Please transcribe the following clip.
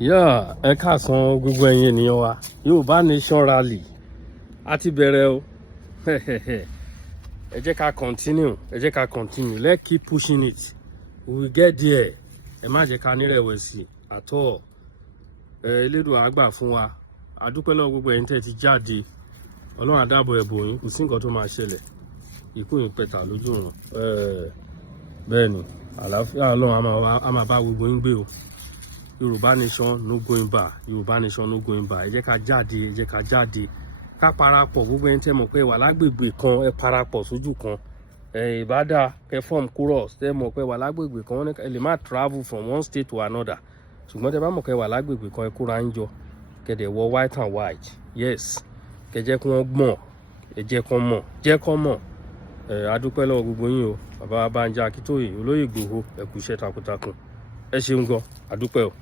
Ẹ káàsán gbogbo ẹ̀yin ènìyàn wa. Yorùbá Nation Rally a ti bẹ̀rẹ̀ o. Ẹ jẹ́ ká continue. Let's keep pushing it. We will get there. Ẹ má jẹ́ ká nírẹ̀wẹ̀sì at all. Elédùà á gbà fún wa. A dúpẹ́ lọ́wọ́ gbogbo ẹ̀yin tẹ́ ti jáde. Ọlọ́run á dáàbò ẹ̀bò yín. Kò sí nǹkan tó máa ṣẹlẹ̀. Ikú yín pẹ̀tà lójú wọn. Bẹ́ẹ̀ ni àlàáfíà Ọlọ́run á máa bá gbogbo yín gbé o. Yorùbá Nation no going back. Yorùbá Nation no going back. Ẹ jẹ́ ká jáde. Ká parapọ̀ gbogbo ẹni tẹ́ mọ̀ pé wà lágbègbè kan ẹ parapọ̀ sójú kan. Ìbádá kẹ́ form chorus tẹ́ mọ̀ pé wà lágbègbè kan ẹ lè má travel from one state to another. Ṣùgbọ́n tẹ́ bá mọ̀ pé wà lágbègbè kan ẹ kóra ń jọ. Kẹ̀dẹ̀ wọ white and white. Yes. Kẹ́ jẹ́ kí wọ́n gbọ̀n. Ẹ jẹ́ kán mọ̀. A dúpẹ́ lọ́wọ́ gbogbo yín o. Bàbá Bánjí Akíntóyè, Olóyè Ìgbòho, ẹ kú iṣẹ́ takuntakun. Ẹ ṣeun gan. A dúpẹ́ o.